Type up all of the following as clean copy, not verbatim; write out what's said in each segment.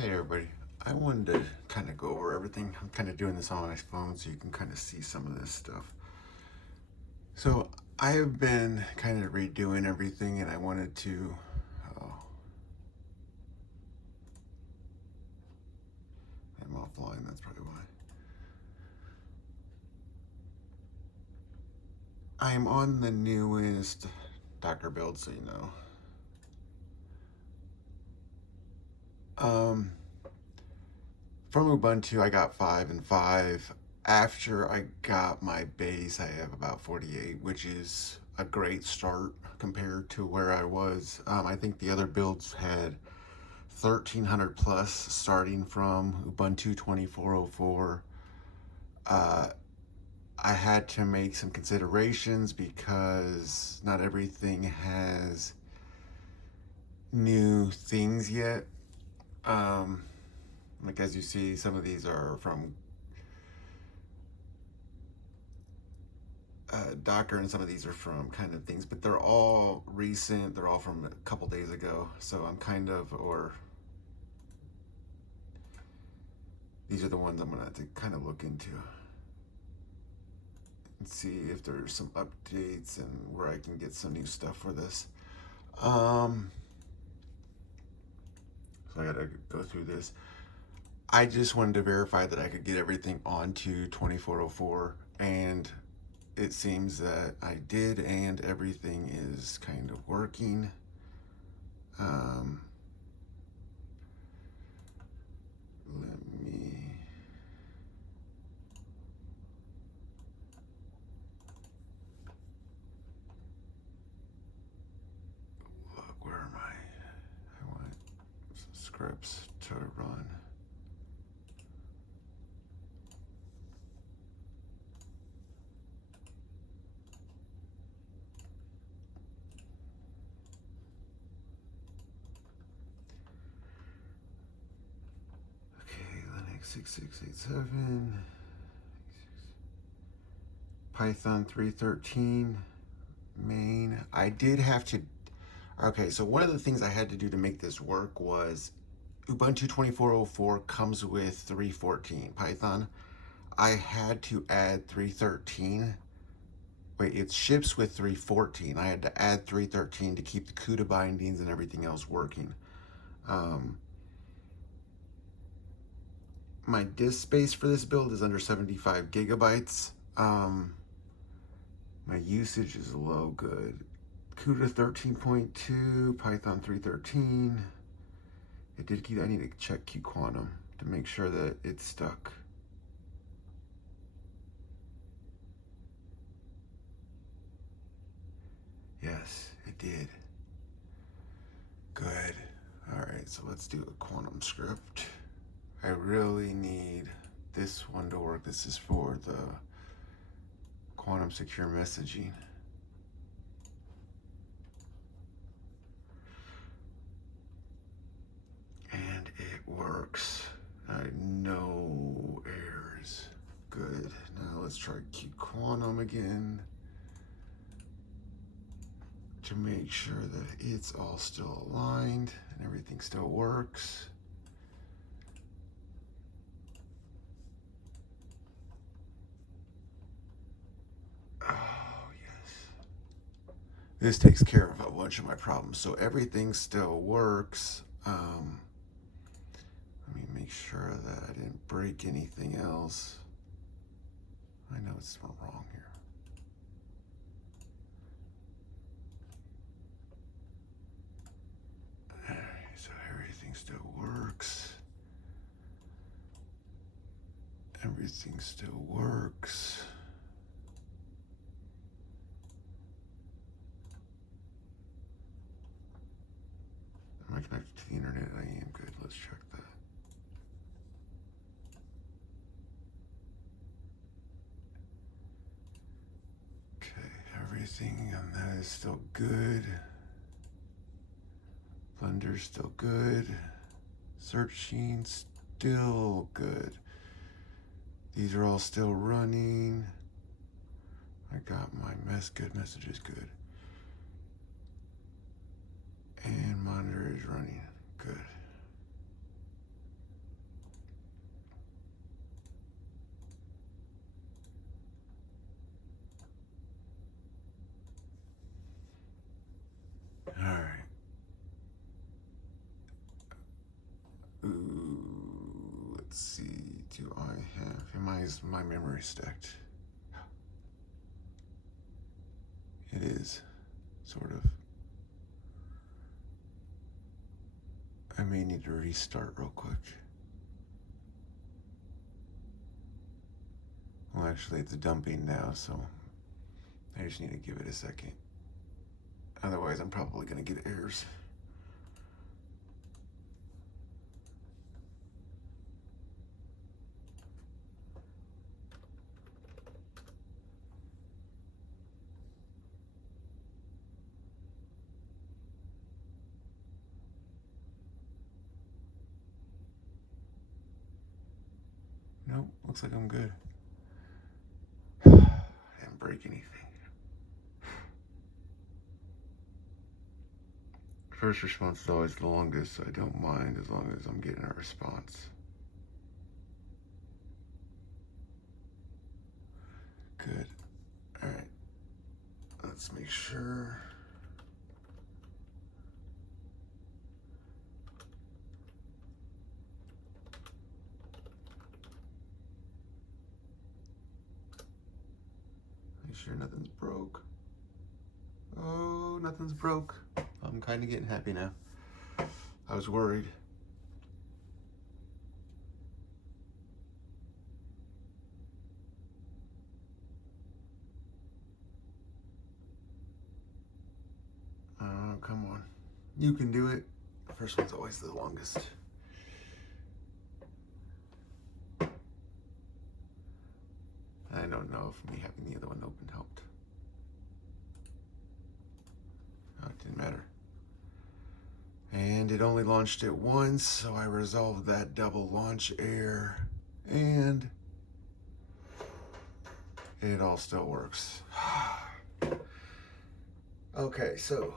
Hey everybody, I wanted to kind of go over everything. I'm kind of doing this on my phone so you can kind of see some of this stuff. So I have been kind of redoing everything and I wanted to, oh, I'm offline, that's probably why. I'm on the newest Docker build, so you know. From Ubuntu, I got 5 and 5. After I got my base, I have about 48, which is a great start compared to where I was. I think the other builds had 1300 plus starting from Ubuntu 2404. I had to make some considerations because not everything has new things yet. Like as you see, some of these are from Docker and some of these are from kind of things, but they're all recent. They're all from a couple days ago. So I'm kind of, or these are the ones I'm going to have to kind of look into and see if there's some updates and where I can get some new stuff for this. So I got to go through this. I just wanted to verify that I could get everything onto 2404, and it seems that I did, and everything is kind of working. Let me look, where am I want some scripts to run. Okay, Linux 6687, Python 313, main. I did have to, okay, so one of the things I had to do to make this work was Ubuntu 2404 comes with 314 Python. I had to add 313. Wait, it ships with 314. I had to add 313 to keep the CUDA bindings and everything else working. My disk space for this build is under 75 gigabytes. My usage is low, good. CUDA 13.2, Python 313. It did keep, I need to check cuaquantum to make sure that it's stuck. Yes, it did. Good. All right, so let's do a quantum script. I really need this one to work. This is for the quantum secure messaging. And it works. No errors. Good. Now let's try cuaquantum again to make sure that it's all still aligned and everything still works. Oh, yes. This takes care of a bunch of my problems. So everything still works. Let me make sure that I didn't break anything else. I know it's wrong here. Alright, so everything still works. Everything still works. Am I connected to the internet? I am. Good. Let's check that. Okay, everything on that is still good. Blender's still good. Searching still good. These are all still running. I got my good messages good. And monitor is running good. let's see, do I have, is my memory stacked? It is, sort of. I may need to restart real quick. Well, actually it's dumping now, so I just need to give it a second. Otherwise I'm probably gonna get errors. Nope, looks like I'm good. I didn't break anything. First response is always the longest, so I don't mind as long as I'm getting a response. Good. All right. Let's make sure. Make sure nothing's broke. Oh, nothing's broke. I'm kind of getting happy now. I was worried. Oh, come on. You can do it. The first one's always the longest. I don't know if me having the other one open helped. Oh, it didn't matter. And it only launched it once, so I resolved that double launch error, and it all still works. Okay, so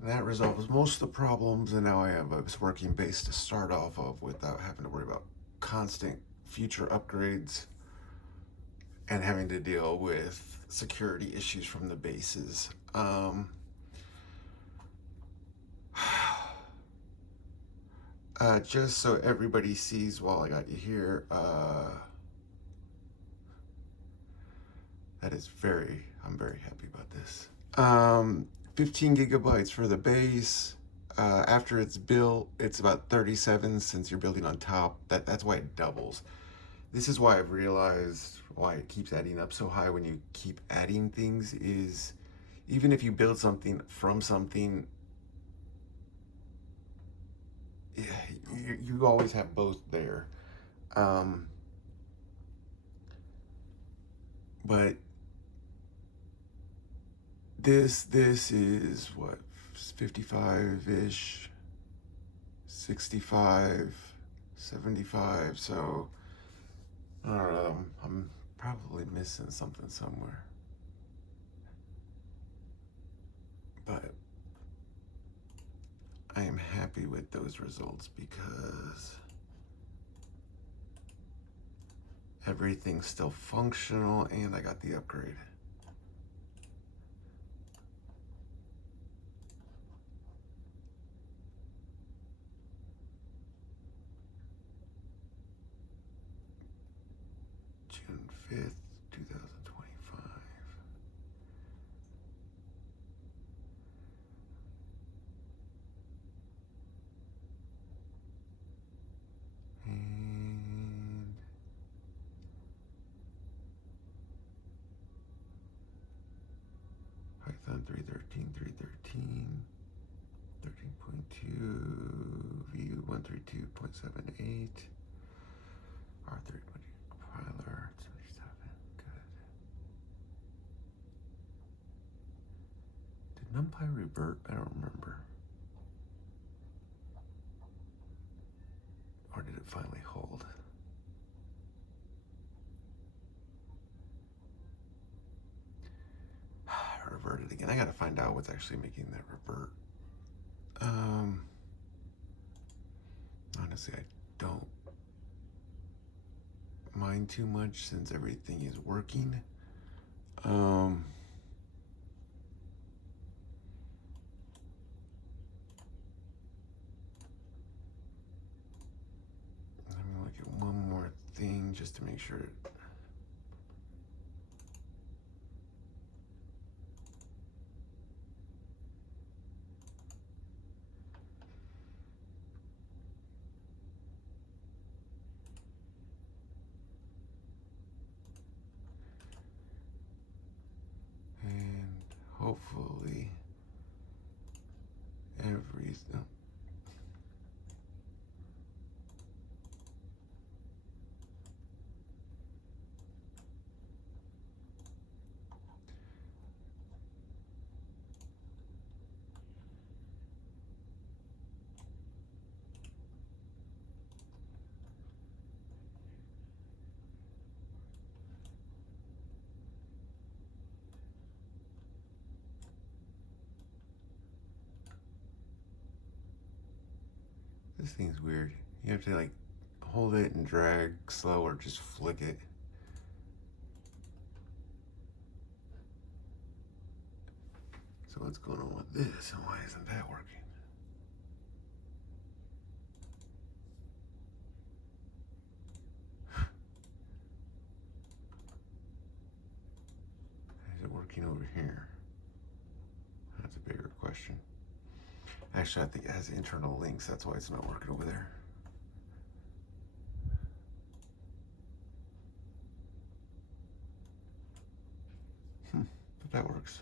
that resolves most of the problems, and now I have a working base to start off of without having to worry about constant future upgrades and having to deal with security issues from the bases. Just so everybody sees while I got you here, that is I'm very happy about this. 15 gigabytes for the base. After it's built, it's about 37 since you're building on top. That's why it doubles. This is why I've realized why it keeps adding up so high when you keep adding things is even if you build something from something, you always have both there. But this is what, 55-ish, 65, 75, so I don't know, I'm probably missing something somewhere. But I am happy with those results because everything's still functional and I got the upgrade. June 5th, 2025. And Python 3.13, 13.2, view 132.78, R3 compiler, 37, good. Did NumPy revert? I don't remember. Or did it finally hold? Reverted again. I gotta find out what's actually making that revert. Honestly, I don't mind too much since everything is working. Let me look at one just to make sure. And hopefully everything. This thing's weird. You have to like hold it and drag slow or just flick it. So what's going on with this and why isn't that working? Is it working over here? That's a bigger question. Actually, I think it has internal links. That's why it's not working over there. But that works.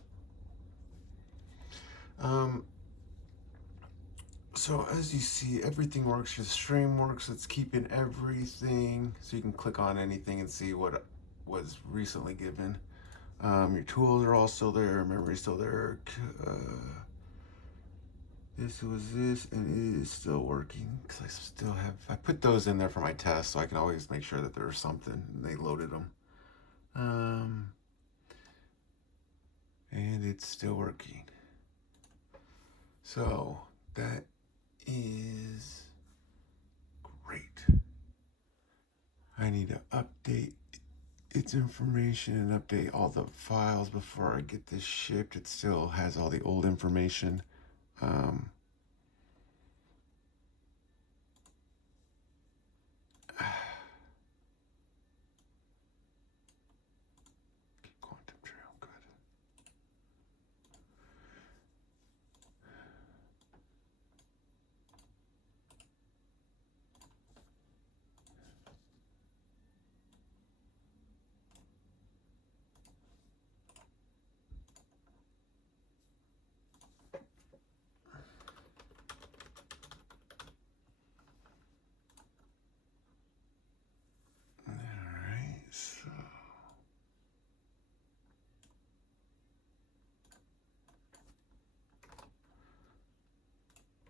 So as you see, everything works. Your stream works. It's keeping everything. So you can click on anything and see what was recently given. Your tools are all still there. Memory's still there. This was this, and it is still working because I still have. I put those in there for my test, so I can always make sure that there's something. And they loaded them. And it's still working. So that is great. I need to update its information and update all the files before I get this shipped. It still has all the old information. Quantum trail, good.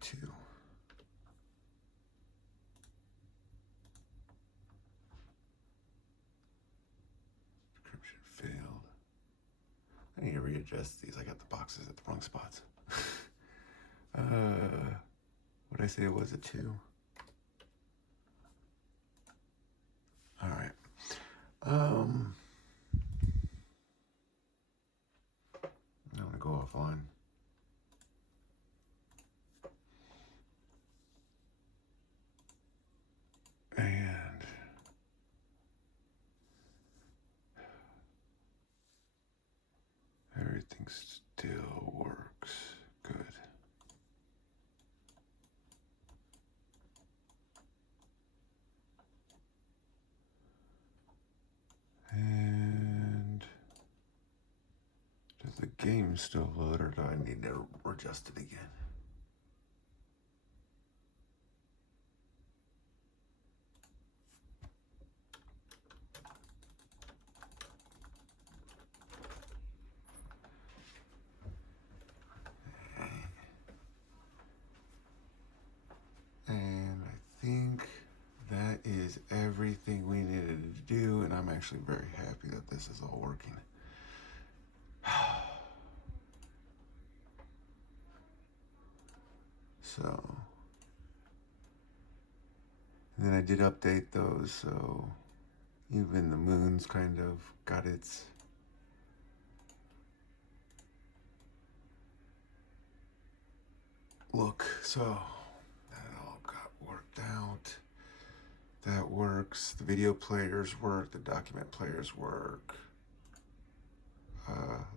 Two. Encryption failed. I need to readjust these. I got the boxes at the wrong spots. What did I say it was, a 2? All right. I'm gonna go offline. And everything still works good. And does the game still load, or do I need to adjust it again? And I think that is everything we needed to do, and I'm actually very happy that this is all working. So, and then I did update those, so even the moon's kind of got its look. So that all got worked out. That worked. works, the video players work, the document players work.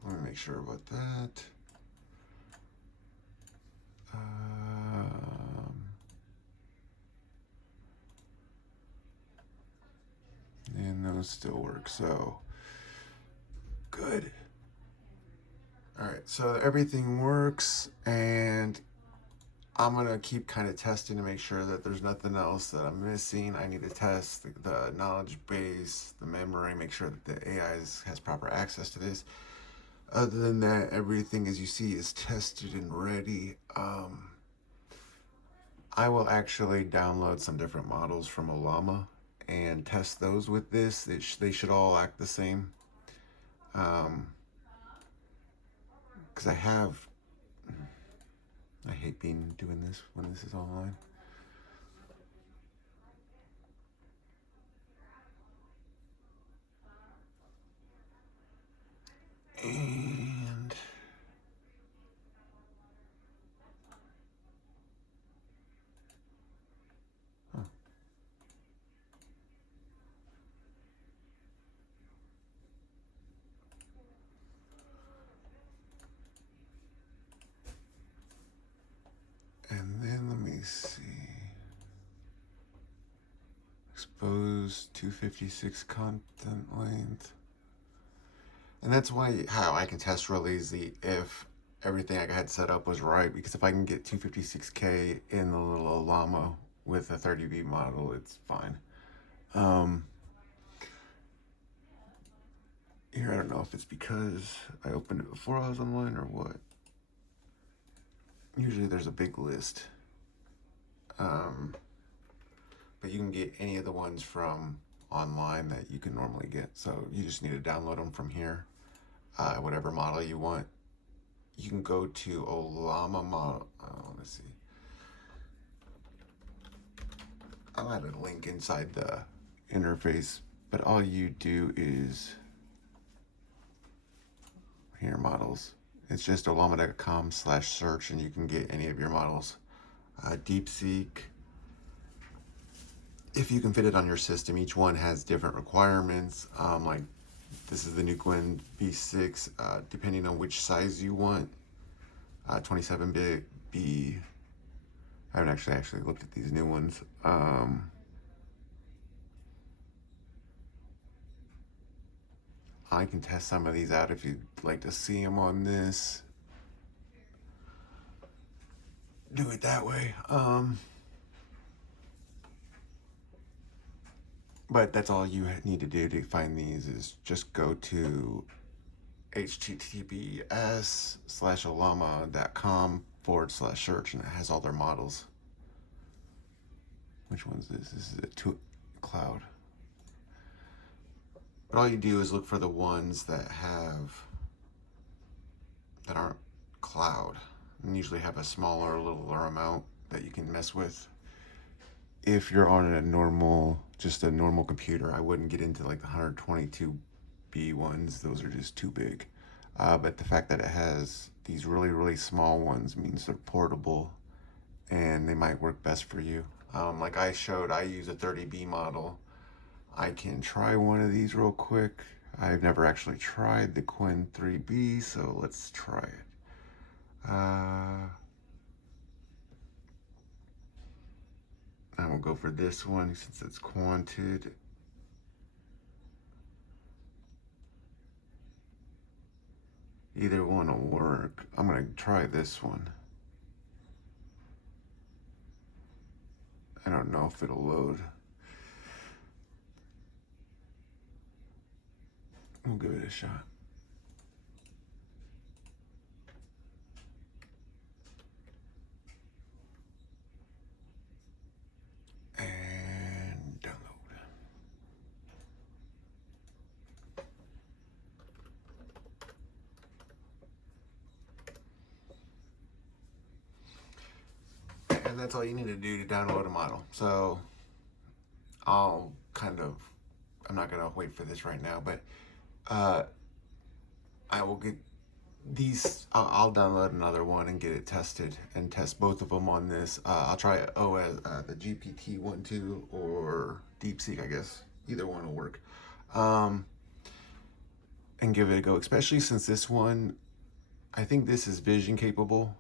Let me make sure about that. And those still work, so good. All right, so everything works, and I'm gonna keep kind of testing to make sure that there's nothing else that I'm missing. I need to test the knowledge base, the memory, make sure that the AI has proper access to this. Other than that, everything, as you see, is tested and ready. I will actually download some different models from Ollama and test those with this. They should all act the same. Because I hate doing this when this is online. And then let me see. Expose 256 content length. And that's how I can test real easy if everything I had set up was right, because if I can get 256K in the little Ollama with a 30B model, it's fine. Here, I don't know if it's because I opened it before I was online or what. Usually there's a big list. But you can get any of the ones from online that you can normally get. So you just need to download them from here, whatever model you want. You can go to Ollama model. Let's see. I'll add a link inside the interface, but all you do is here, models. It's just ollama.com/search, and you can get any of your models. DeepSeek, if you can fit it on your system, each one has different requirements. Like this is the new Gwen B6, depending on which size you want. 27-bit B. I haven't actually looked at these new ones. I can test some of these out if you'd like to see them on this. Do it that way. But that's all you need to do to find these is just go to https://ollama.com/search, and it has all their models. Which one's this? This is a cloud. But all you do is look for the ones that aren't cloud, and usually have a smaller, littler amount that you can mess with. If you're on just a normal computer, I wouldn't get into like the 122B ones. Those are just too big. But the fact that it has these really, really small ones means they're portable and they might work best for you. Like I showed, I use a 30B model. I can try one of these real quick. I've never actually tried the HYM3B, so let's try it. I will go for this one since it's quanted. Either one will work. I'm gonna try this one. I don't know if it'll load. We'll give it a shot. And download. And that's all you need to do to download a model. So I'm not gonna wait for this right now, but I will get these, I'll download another one and get it tested and test both of them on this. I'll try OS, the GPT-1.2 or DeepSeek, I guess. Either one will work. And give it a go, especially since this one, I think this is vision capable.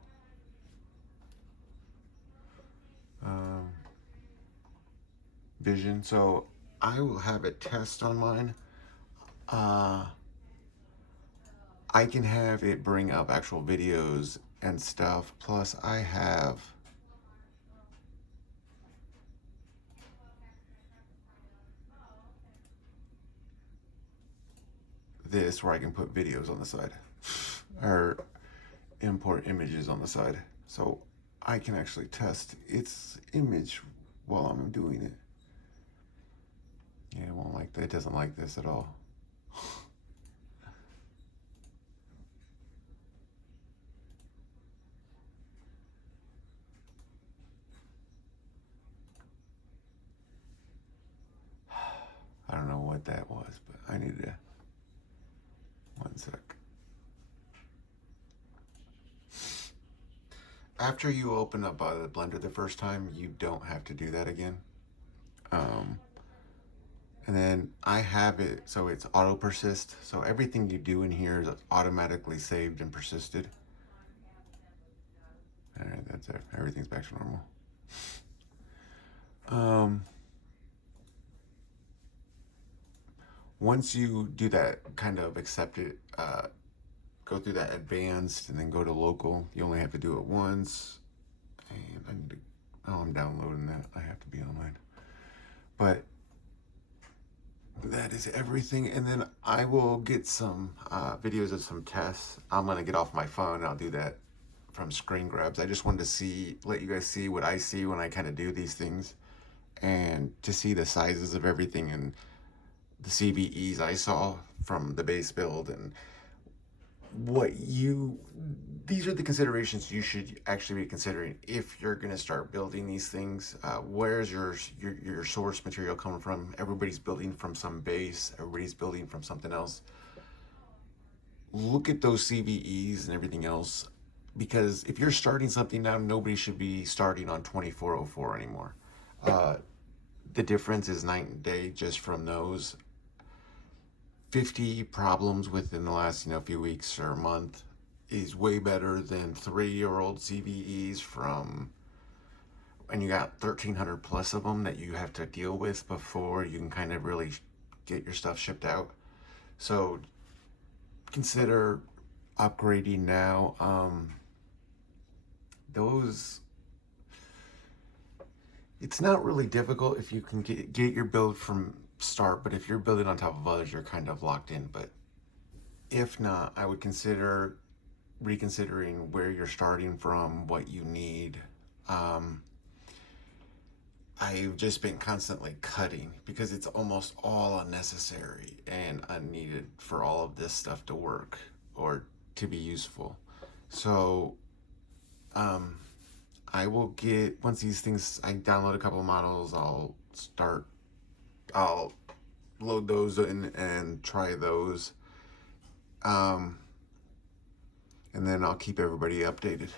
Vision, so I will have it test on mine. I can have it bring up actual videos and stuff. Plus I have this where I can put videos on the side or import images on the side. So I can actually test its image while I'm doing it. Yeah, it won't like that. It doesn't like this at all. I don't know what that was, but I needed to. One sec. After you open up the Blender the first time, you don't have to do that again. And then I have it so it's auto persist. So everything you do in here is automatically saved and persisted. All right, that's it. Everything's back to normal. Once you do that, kind of accept it, go through that advanced and then go to local. You only have to do it once. And I need to, oh, I'm downloading that. I have to be online. But that is everything. And then I will get some videos of some tests. I'm going to get off my phone. I'll do that from screen grabs. I just wanted to let you guys see what I see when I kind of do these things, and to see the sizes of everything and the CVEs I saw from the base build, and these are the considerations you should actually be considering if you're going to start building these things. Where's your source material coming from? Everybody's building from some base, everybody's building from something else. Look at those CVEs and everything else, because if you're starting something now, nobody should be starting on 2404 anymore. The difference is night and day just from those. 50 problems within the last few weeks or a month is way better than 3-year-old CVEs and you got 1,300 plus of them that you have to deal with before you can kind of really get your stuff shipped out. So consider upgrading now. It's not really difficult if you can get your build from start, but if you're building on top of others, you're kind of locked in. But if not, I would consider reconsidering where you're starting from, what you need. I've just been constantly cutting because it's almost all unnecessary and unneeded for all of this stuff to work or to be useful. So I will once these things, I download a couple of models, I'll load those in and try those. And then I'll keep everybody updated.